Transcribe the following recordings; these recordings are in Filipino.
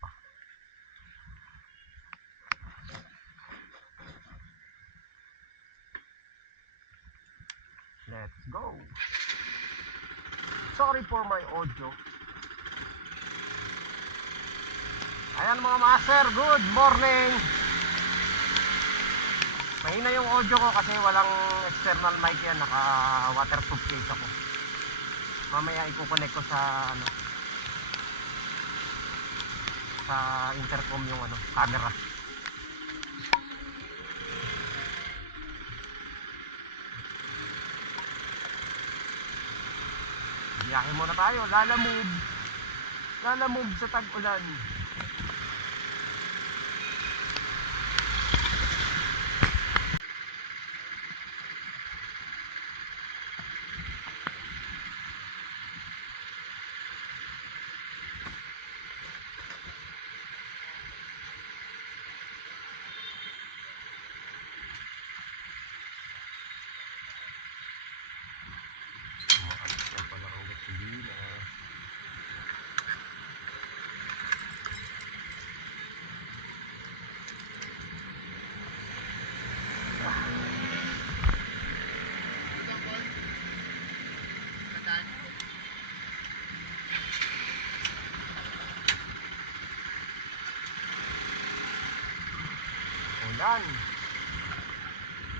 pa. Let's go. Sorry for my audio. Ayan mga master, good morning. Mahina yung audio ko kasi walang external mic yan, naka waterproof case ako. Mamaya i-connect ko sa sa intercom yung camera. Biyahe muna tayo, lalamove sa tag-ulan.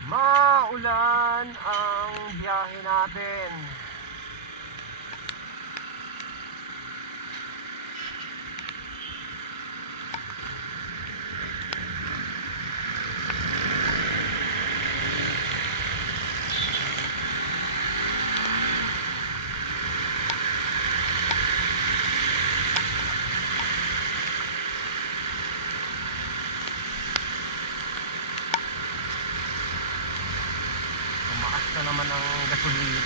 Maulan ang biyahe natin. Tumaas na naman ang gasolina.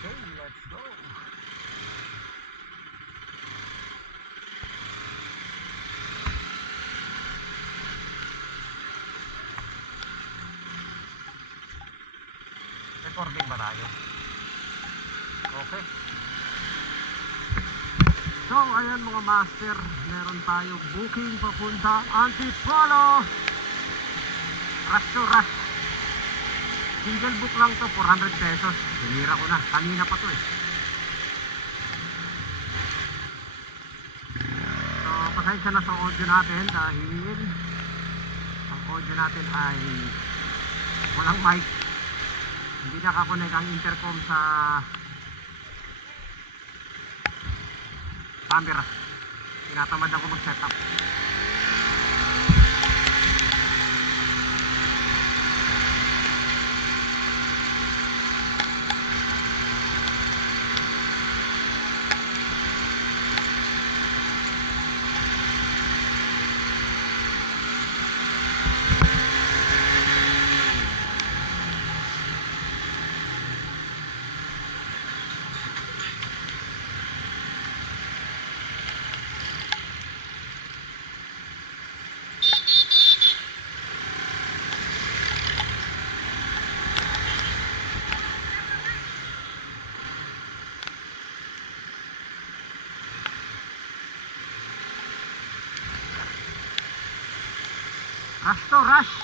Okay, let's go. Recording ba tayo? Okay. So, ayan mga master, meron tayo booking papunta Antipolo. Rush to rush. Single book lang to, 400 pesos. Binira ko na, kanina pa to eh. So, pasensya na sa audio natin dahil ang audio natin ay walang mic. Hindi nakakonect ang intercom sa camera. Tinatamad ako mag-setup. Rush to rush.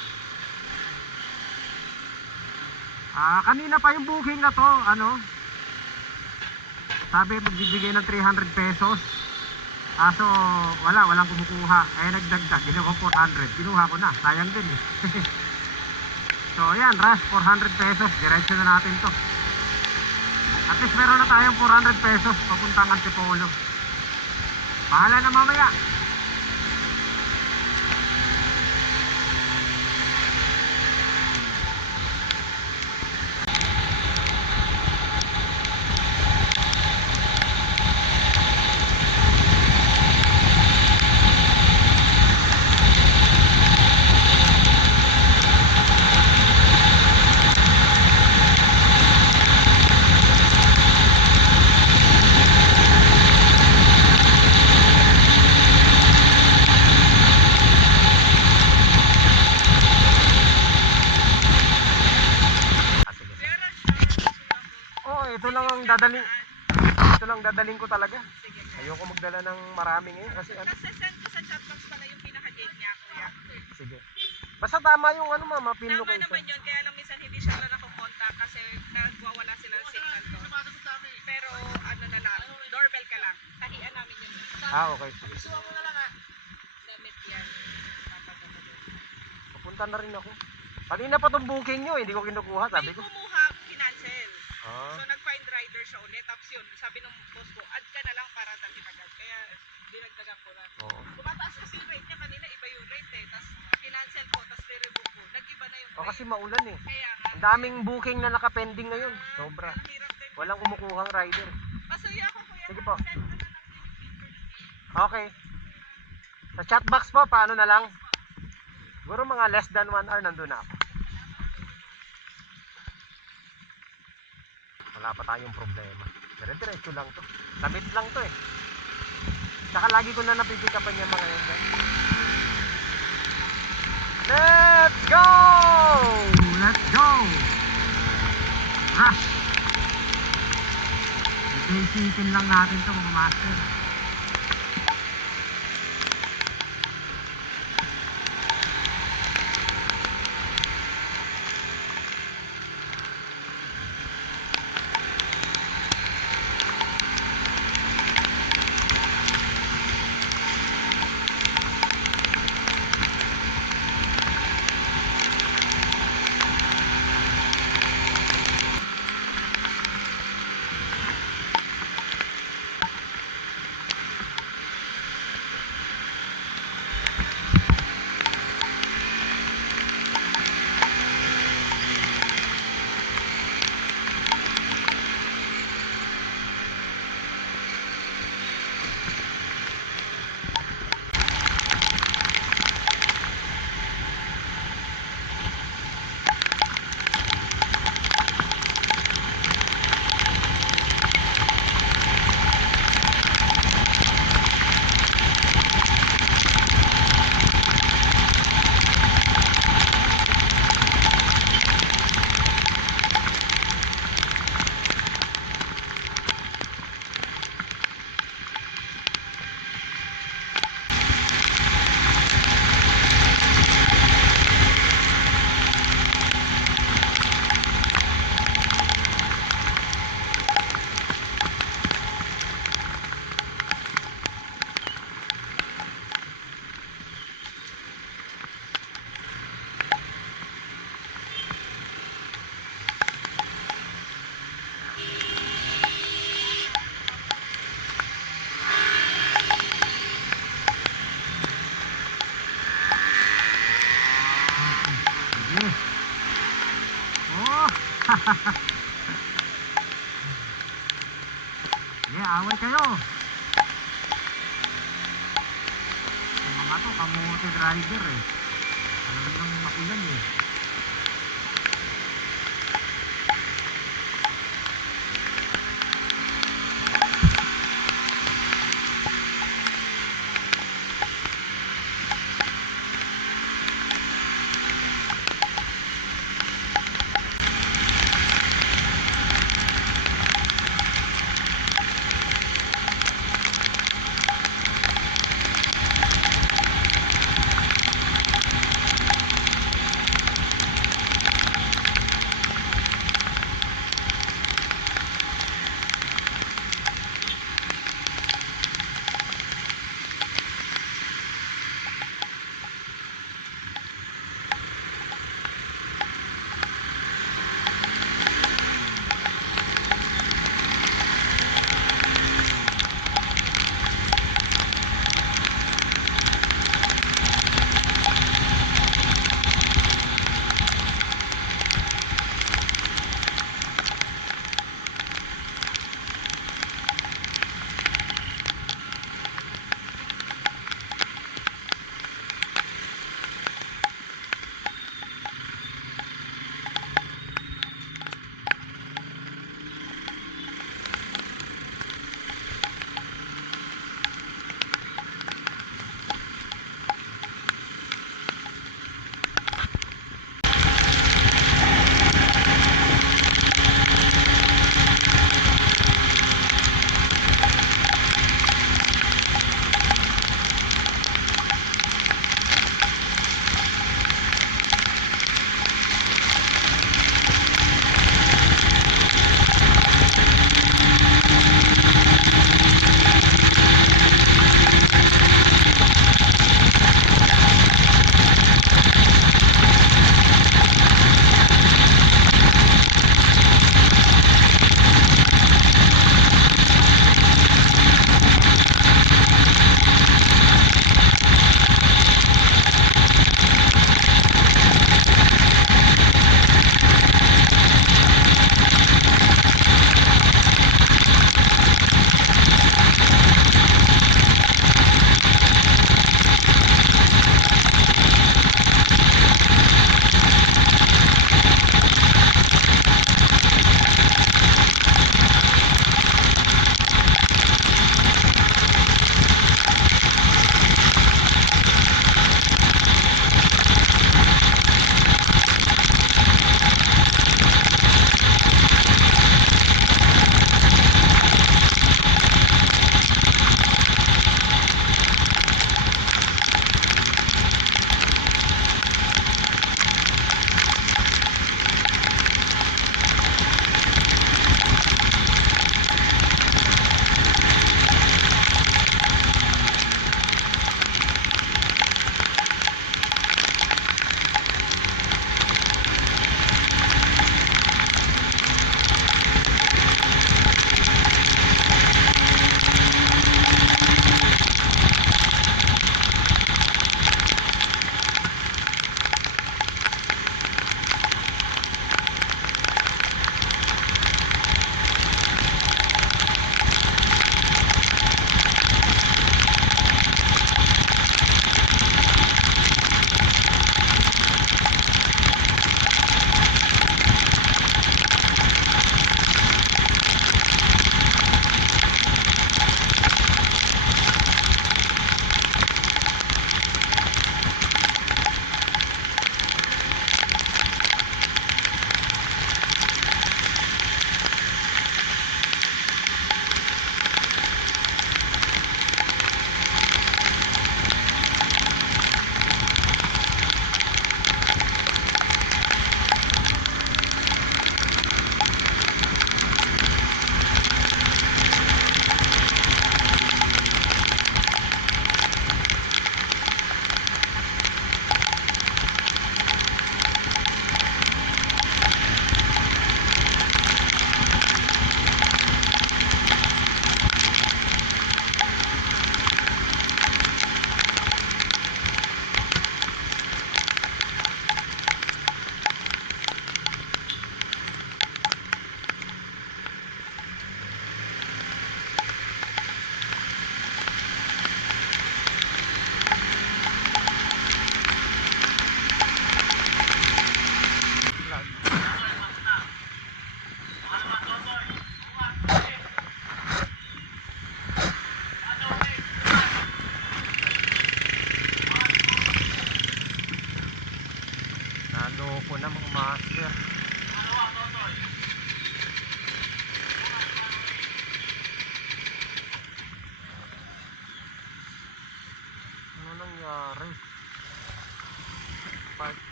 Kanina pa yung booking na to, sabi magbibigay ng 300 pesos. Kaso walang kumukuha. Eh nagdagdag, ginawa ko 400. Kinuha ko na, sayang din eh. So ayan, Rush, 400 pesos. Diretso na natin to. At least meron na tayong 400 pesos papuntang Antipolo. Bahala na mamaya. Dadaling ko talaga. Ayoko magdala ng marami ngayon kasi ano. Kasi send ko sa chatbox pala yung pinaka-gate niya, kuya. Sige. Basta tama yung ano mama, pin Tama location. naman yun, kaya lang minsan hindi siya na nakukontak kasi nagwawala sila ng signal ko. Pero ano na lang, doorbell ka lang. Tahian namin yun. Okay. Sige. Suwa mo na lang ha. Damit yan. Papunta na rin ako. Kanina pa tong booking nyo, hindi ko kinukuha, sabi ko. May kumuha, kinancel. So nag-find rider siya ulit. Tapos yun, sabi ng boss ko, add ka na lang para dalhin agad. Kaya dinagdagan ko na. Tumataas kasi yung rate niya kanina, iba yung rate eh. Tapos kinancel ko, tapos re-rebook ko. Nag-iba na yung rate. Kasi maulan eh. Kaya nga. Ang daming booking na nakapending ngayon. Sobra. Walang kumukuhang rider. Pasuya ko kuya. Sige po. Send ko na lang din yung picture. Okay. Sa chatbox po, paano na lang? Siguro mga less than 1 hour nandun na ako. Wala pa tayong problema. Dire-diretso lang to. Sabit lang to eh. Saka lagi ko na napipikapan yung mga yan dyan. Let's go! Let's go! Rush! Ito lang natin to mga master. Away kayo. Yung mga to, kamote driver eh. Alam nang makulan eh.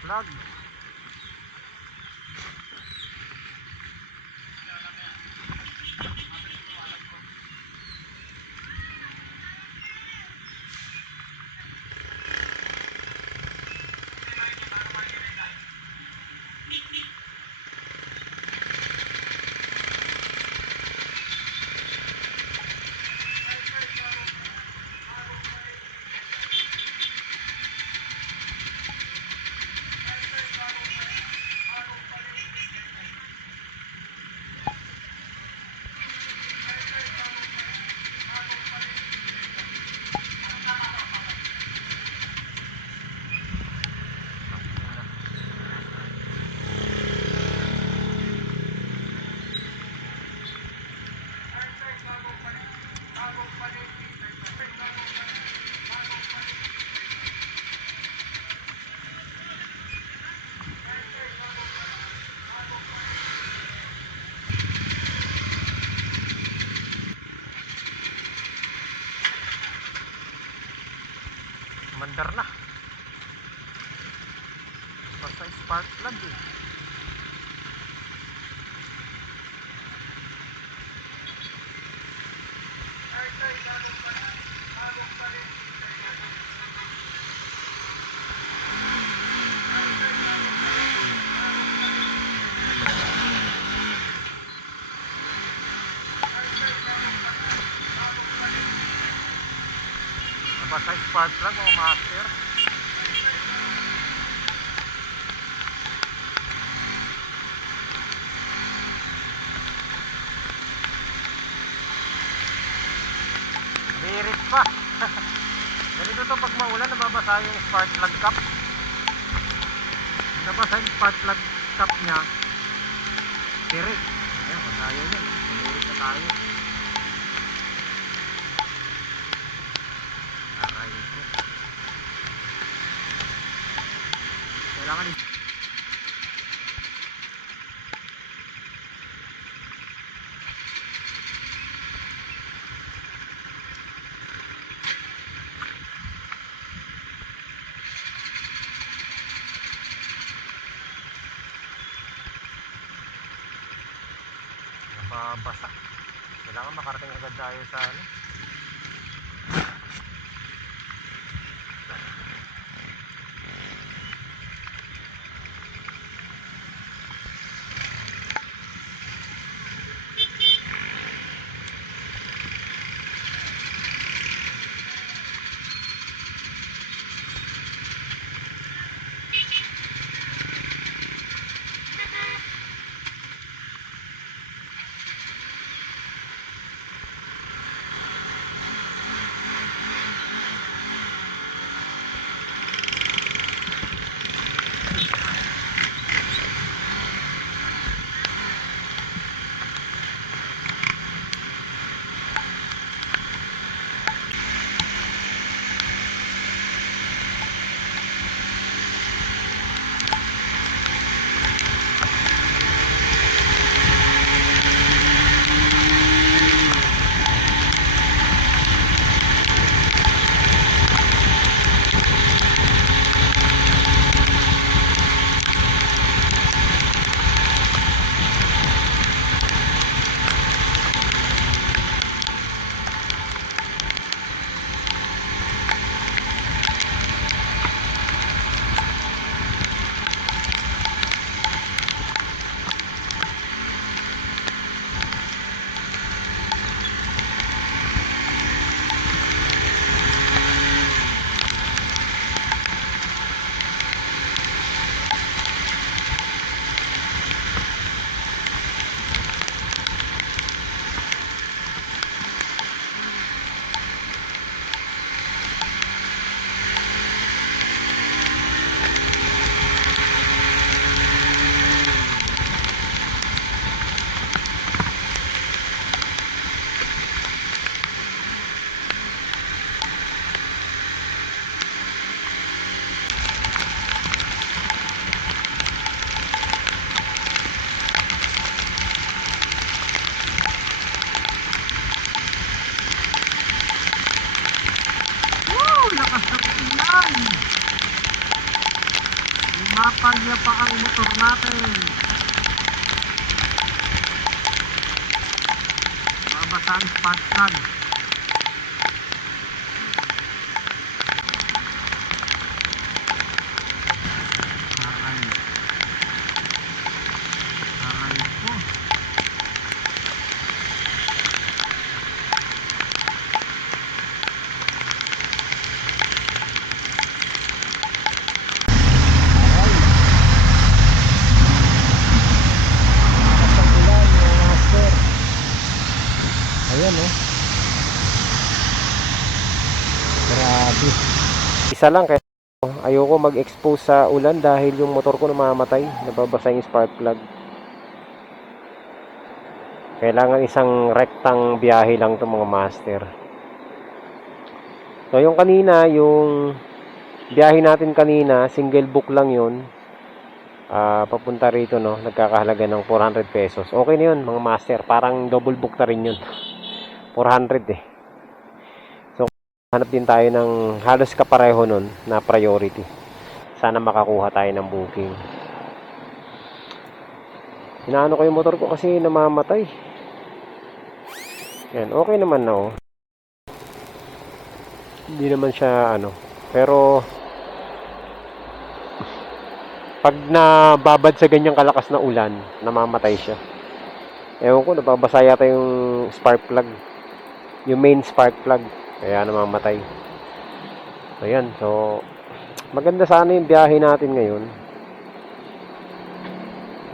plug. Mandar na. Basta spark plug eh. Basta spark plug mga master. Birit pa. Ganito to pag maulan, nababasa yung spark plug cap. Nabasa yung spark plug cap niya. Birit. Ayan, pag ayaw niya. Birit na tayo. Aray ko. Kailangan nababasa. Kailangan makarating agad tayo sa ano. natin. Babasa ang spark plug. Aray. Aray po. Ayan, oh. Grabe. Isa lang kaya ayoko mag-expose sa ulan dahil yung motor ko namamatay, nababasa yung spark plug. Kailangan isang rektang biyahe lang to mga master. So yung kanina, yung biyahe natin kanina, single book lang yun. Papunta rito, no, nagkakahalaga ng 400 pesos. Okay na yun mga master, parang double book na rin yun. 400 eh. So hanap din tayo ng halos kapareho nun na priority. Sana makakuha tayo ng booking. Inaano ko yung motor ko kasi namamatay. Yan, okay naman na, oh. Hindi naman siya ano, pero pag nababad sa ganyang kalakas na ulan, namamatay siya. Ewan ko, nababasa yata yung spark plug, yung main spark plug, kaya namamatay. So yan, so maganda sana yung biyahe natin ngayon.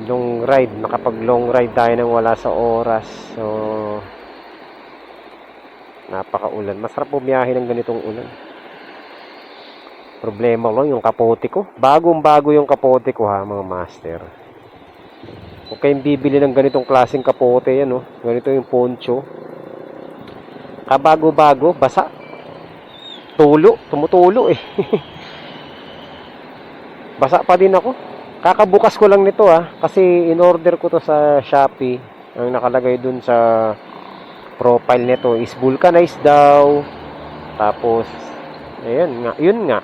Long ride, nakapag long ride tayo nang wala sa oras. So napakaulan, masarap bumiyahe ng ganitong ulan. Problema lang yung kapote ko. Bagong bago yung kapote ko, ha mga master. Huwag kayong bibili ng ganitong klaseng kapote. Yan, oh. Ganito yung poncho. Kabago-bago, basa. Tumutulo eh. Basa pa din ako. Kakabukas ko lang nito, ha. Kasi in-order ko to sa Shopee. Ang nakalagay dun sa profile nito is vulcanized daw. Tapos ayan nga, yun nga.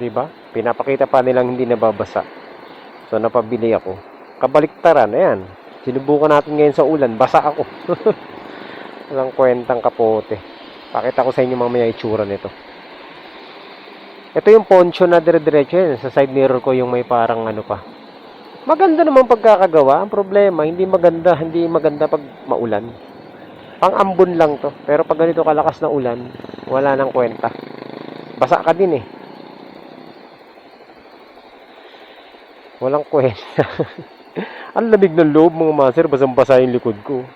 'Di ba? Pinapakita pa nilang hindi nababasa. So napabili ako. Kabaliktaran, ayan. Sinubukan natin ngayon sa ulan, basa ako. Walang kwentang kapote. Pakita ko sa inyo mamaya itsura nito. Ito yung poncho na dire-diretso yan. Sa side mirror ko yung may parang ano pa. Maganda naman pagkakagawa. Ang problema, hindi maganda pag maulan. Pang-ambon lang to. Pero pag ganito kalakas na ulan, wala nang kwenta. Basa ka din eh. Walang kwenta. Ang lamig ng loob mga master, basang-basa yung likod ko.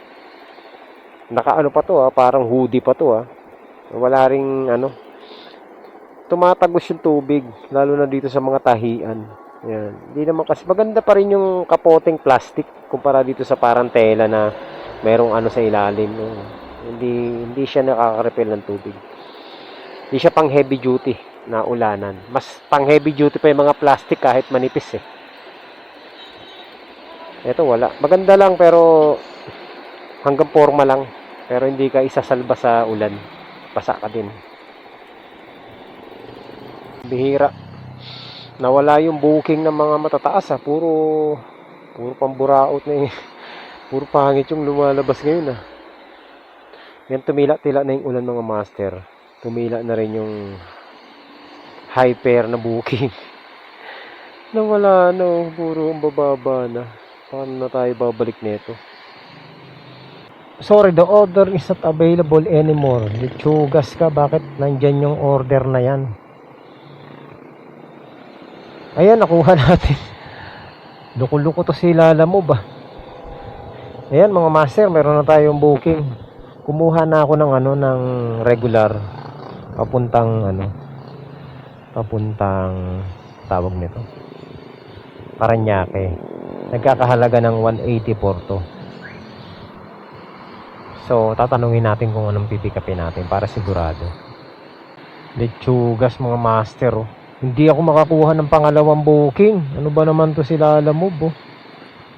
Nakaano pa to, parang hoodie pa to. Wala ring ano. Tumatagos yung tubig, lalo na dito sa mga tahian. Yan. Hindi naman kasi maganda pa rin yung kapoteng plastic kumpara dito sa parang tela na merong ano sa ilalim. Hindi siya nakaka-repel ng tubig. Hindi siya pang heavy duty na ulanan. Mas pang heavy duty pa yung mga plastic kahit manipis eh. Ito wala. Maganda lang pero hanggang forma lang. Pero hindi ka isasalba sa ulan. Basa ka din. Bihira. Nawala yung booking ng mga matataas. Puro pamburaot na eh. Puro pangit yung lumalabas ngayon . Yan, tumila-tila na yung ulan mga master. Tumila na rin yung hyper na booking. Nawala na. Puro ang bababa na. Paano na tayo babalik nito? Sorry, the order is not available anymore. Litsugas ka, bakit nandyan yung order na yan? Ayan, nakuha natin. Luko-luko to si Lala mo ba? Ayan mga master, meron na tayong booking. Kumuha na ako ng ng regular papuntang tawag nito, Paranaque. Nagkakahalaga ng 180 Porto. So tatanungin natin kung anong pipikapin natin para sigurado. Litsugas mga master. Hindi ako makakuha ng pangalawang booking. Ano ba naman to si Lala mo bo?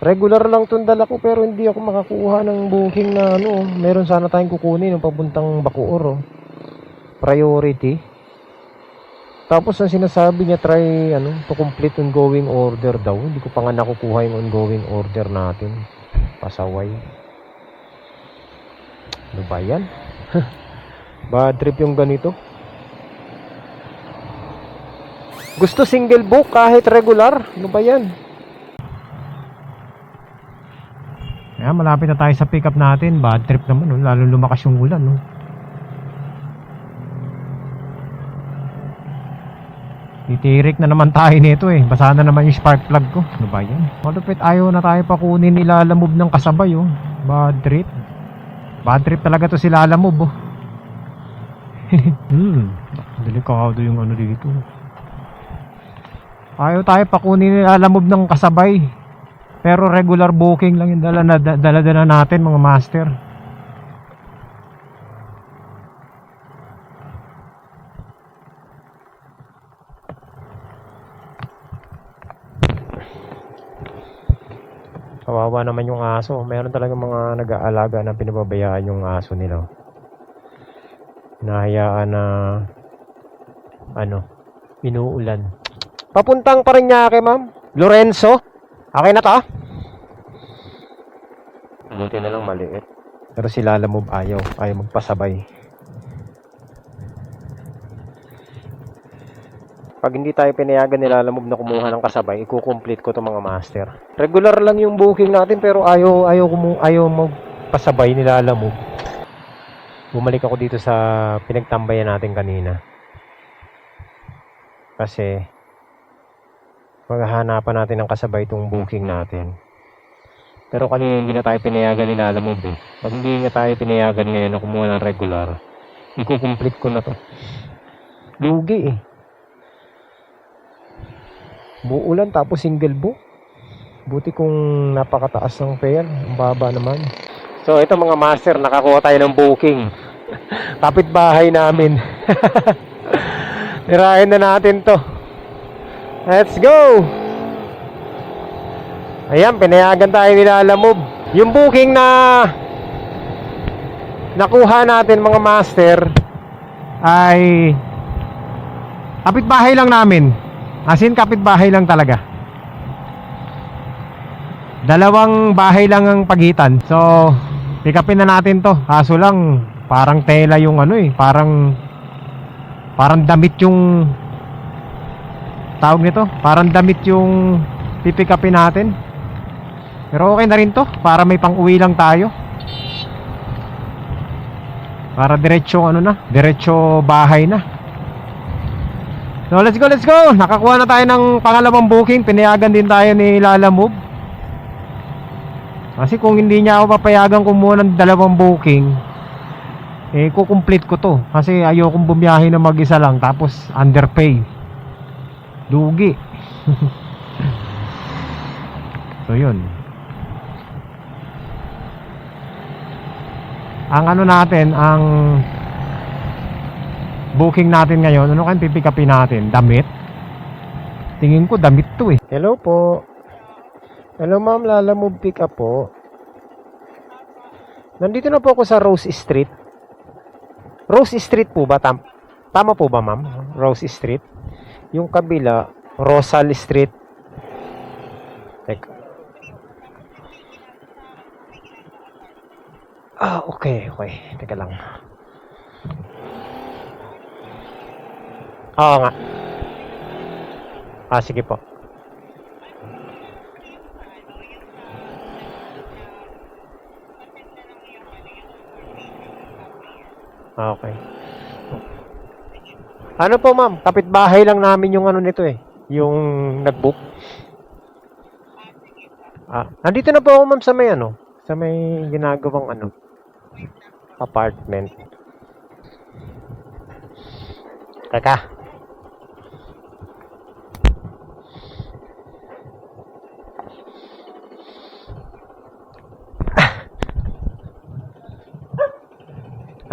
Regular lang itong dala ko pero hindi ako makakuha ng booking na meron sana tayong kukunin ng papuntang Bacoor. Priority. Tapos ang sinasabi niya, try to complete ongoing order daw. Hindi ko pa nga nakukuha yung ongoing order natin. Pasaway. Ano ba yan? Bad trip yung ganito. Gusto single book kahit regular. Ano ba yan? Ayan, malapit na tayo sa pick up natin. Bad trip naman, no? Lalo lumakas yung ulan, no? Titirik na naman tayo nito eh. Basa na naman yung spark plug ko. Ano ba yan? Malupit, ayaw na tayo pa kunin ilalamove ng kasabay, oh. Bad trip. Bad trip talaga to si Lalamove, oh. Delikado yung ano dito. Ayaw tayo pa kunin ilalamove ng kasabay. Pero regular booking lang yung dala natin, mga master. Kawawa naman yung aso. Meron talaga mga nag-aalaga na pinababayaan yung aso nila. Nahayaan na inuulan. Papuntang Parañaque, ma'am. Lorenzo. Okay na to? Buti na lang maliit. Pero si Lalamove ayaw magpasabay. Pag hindi tayo pinayagan ni Lalamove na kumuha ng kasabay, i-complete ko to, mga master. Regular lang yung booking natin pero ayaw magpasabay ni Lalamove. Bumalik ako dito sa pinagtambayan natin kanina. Kasi maghahanapan natin ng kasabay itong booking natin. Pero kanina hindi na tayo pinayagan ni Lalamove eh. Pag hindi na tayo pinayagan ngayon na kumuha ng regular, i-complete ko na to. Lugi eh. Buulan tapos single book. Buti kung napakataas ng fare. Ang baba naman. So ito, mga master, nakakuha tayo ng booking. Kapitbahay namin. Tirahin na natin to. Let's go! Ayan, pinayagan tayo ni Lalamove. Yung booking na nakuha natin, mga master, ay kapitbahay lang namin. As in, kapitbahay lang talaga. Dalawang bahay lang ang pagitan. So, pick upin na natin to. Kaso lang, parang tela yung parang damit yung tawag nito. Parang damit yung pipick upin natin. Pero okay na rin to. Para may pang-uwi lang tayo. Para diretso diretso bahay na. So let's go. Nakakuha na tayo ng pangalawang booking. Pinayagan din tayo ni Lalamove. Kasi kung hindi niya ako papayagan kumuha ng dalawang booking, kukomplete ko to. Kasi ayokong bumiyahe na mag-isa lang tapos underpay. Lugi. So yun. Ang natin, ang booking natin ngayon, kayang pipick upin natin? Damit? Tingin ko damit to eh. Hello po. Hello ma'am, Lalamove pick up po. Nandito na po ako sa Rose Street. Rose Street po ba? Tama po ba ma'am? Rose Street. Yung kabila, Rosal Street. Teka. Okay. Teka lang. Oo nga. Sige po. Okay. Ano po ma'am? Kapitbahay lang namin yung nito eh. Yung nag-book. Nandito na po ako ma'am sa may sa may ginagawang apartment. Teka.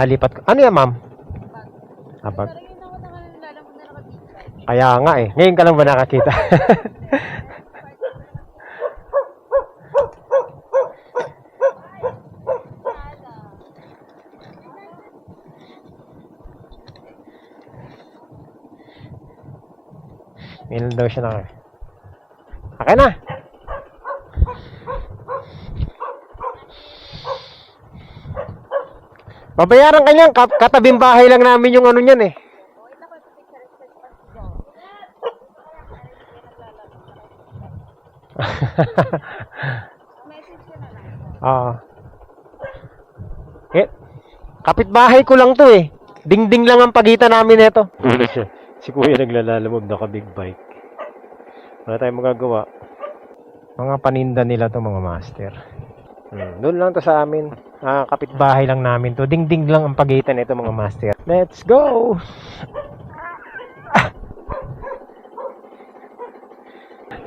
Lipat ko. Ano yan, ma'am? Abag. Kaya nga eh. Ngayon ka lang ba nakakita? Ngayon lang daw siya na. Okay na. Babayaran ka niyan. Katabing bahay lang namin yung ano niyan eh. Oo. Kapitbahay ko lang to eh. Dingding lang ang pagitan namin nito. Si kuya naglalalamog naka big bike. Wala tayong magagawa. Mga paninda nila to mga master. Doon lang to sa amin. Kapitbahay lang namin to. Dingding lang ang pagitan nito mga master. Let's go!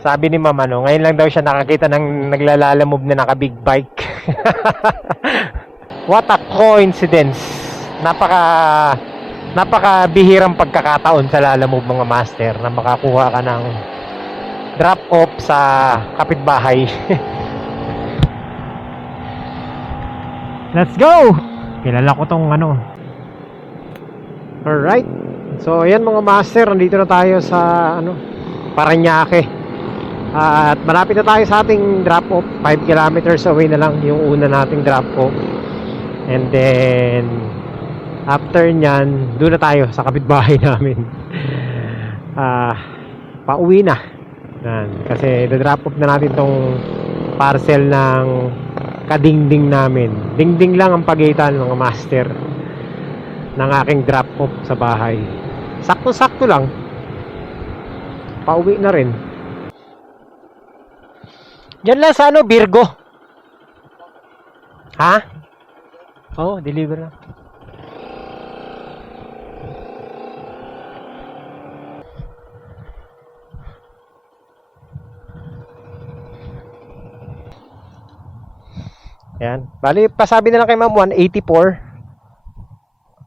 Sabi ni mama no, ngayon lang daw siya nakakita ng naglalalamove na naka big bike. What a coincidence. Napaka bihirang pagkakataon sa lalamove mga master na makakuha ka ng drop off sa kapitbahay. Let's go. Kilala ko tong ano. Alright. So ayan mga master, nandito na tayo sa ano, Parañaque. At malapit na tayo sa ating drop off. 5 kilometers away na lang yung una nating drop off. And then after nyan, doon na tayo sa kapitbahay namin. Pauwi na. Yan. Kasi drop off na natin tong parcel ng kadingding namin. Dingding lang ang pagitan mga master ng aking drop off sa bahay. Sakto-sakto lang. Pauwi na rin. Diyan lang sa ano, Virgo. Ha? Oo, deliver na. Ayan. Bali, pasabi na lang kay ma'am, 184.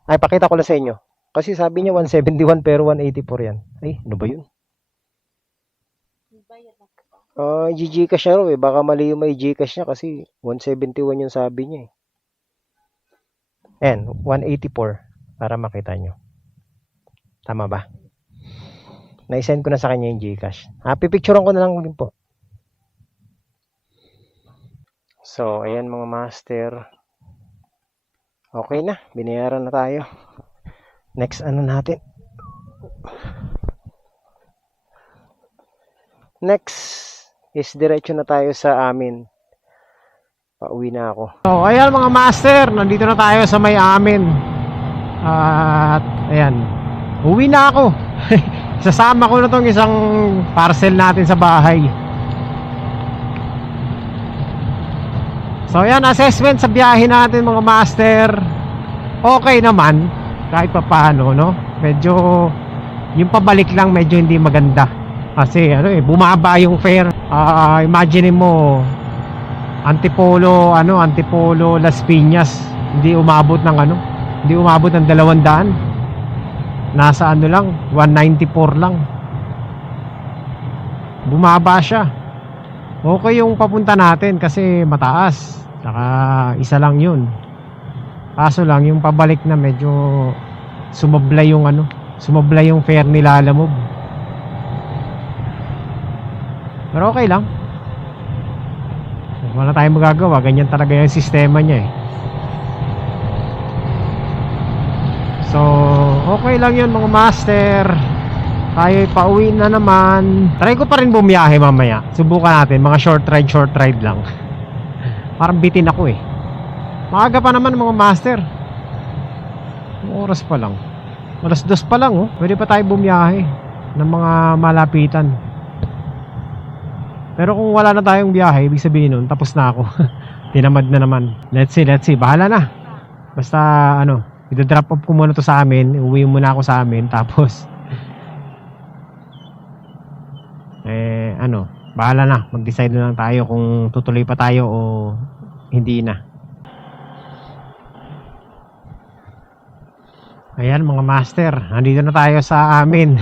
Ay, pakita ko lang sa inyo. Kasi sabi niya 171 pero 184 yan. Ay, ano ba yun? Gcash siya raw eh. Baka mali yung may Gcash niya kasi 171 yung sabi niya eh. Ayan, 184 para makita nyo. Tama ba? Na-send ko na sa kanya yung Gcash. Pipicturean ko na lang din po. So, ayan mga master. Okay na. Binayaran na tayo. Next ano natin? Next is diretso na tayo sa amin. Pauwi na ako. So, ayan mga master. Nandito na tayo sa may amin. At, ayan. Uwi na ako. Sasama ko na tong isang parcel natin sa bahay. So, ayan. Assessment sa biyahe natin mga master. Okay naman. Kahit pa paano, no? Medyo, yung pabalik lang medyo hindi maganda. Kasi, ano eh, bumaba yung fare. Imagine mo, Antipolo Las Piñas, hindi umabot ng 200. Nasa ano lang, 194 lang. Bumaba siya. Okay yung papunta natin kasi mataas. Saka isa lang yun. Kaso lang yung pabalik na medyo sumablay yung fare ni Lalamove. Pero okay lang. Wala tayong magagawa. Ganyan talaga yung sistema niya eh. So, okay lang yun mga master. Tayo pauwi na naman. Try ko pa rin bumiyahe mamaya. Subukan natin. Mga short ride lang. Parang bitin ako eh. Maaga pa naman mga master. Oras pa lang. Alas 2 pa lang oh. Pwede pa tayo bumiyahe ng mga malapitan. Pero kung wala na tayong biyahe, ibig sabihin nun, tapos na ako. Tinamad na naman. Let's see. Bahala na. Basta, i-drop off ko muna to sa amin. Uwi muna ako sa amin. Tapos, bahala na. Mag-decide na lang tayo kung tutuloy pa tayo o hindi na. Ayan mga master. Nandito na tayo sa amin.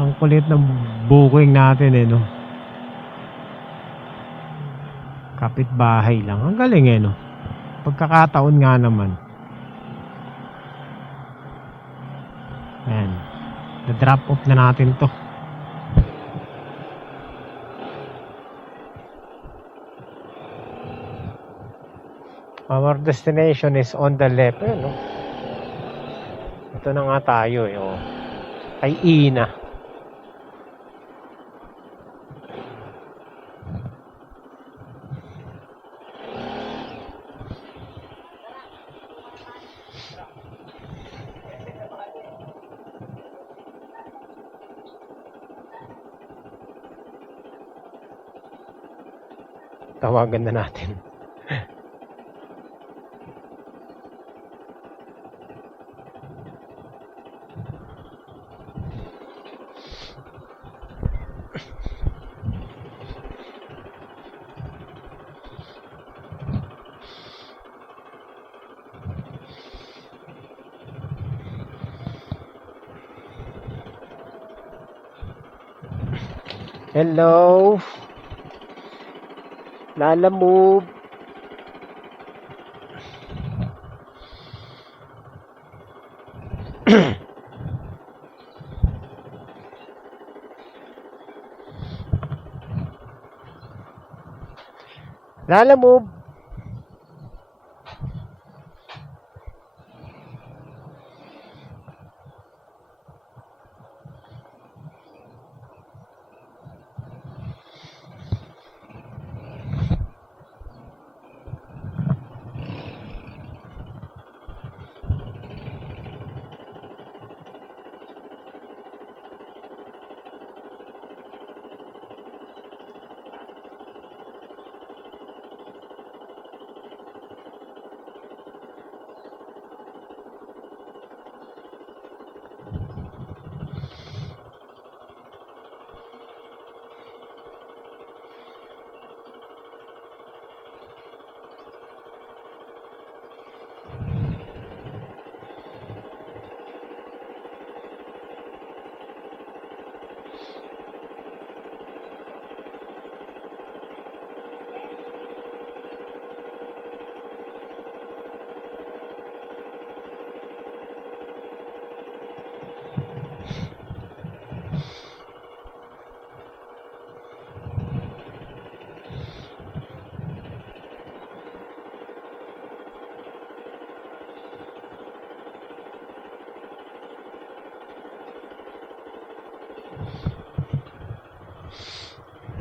Ang kulit ng booking natin no. Kapitbahay lang. Ang galing no. Pagkakataon nga naman. Ayan. Na-drop off na natin to. Our destination is on the left. Ayun, no? Ito na nga tayo eh. Oh. Ay Ina. Tawagan na natin. Hello. Lala move. Lala move.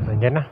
Nandiyan na.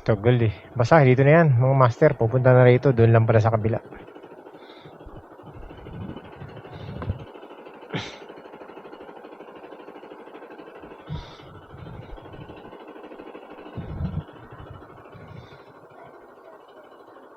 Tagal eh. Basta dito na yan, mga master. Pupunta na rito. Doon lang pala sa kabila.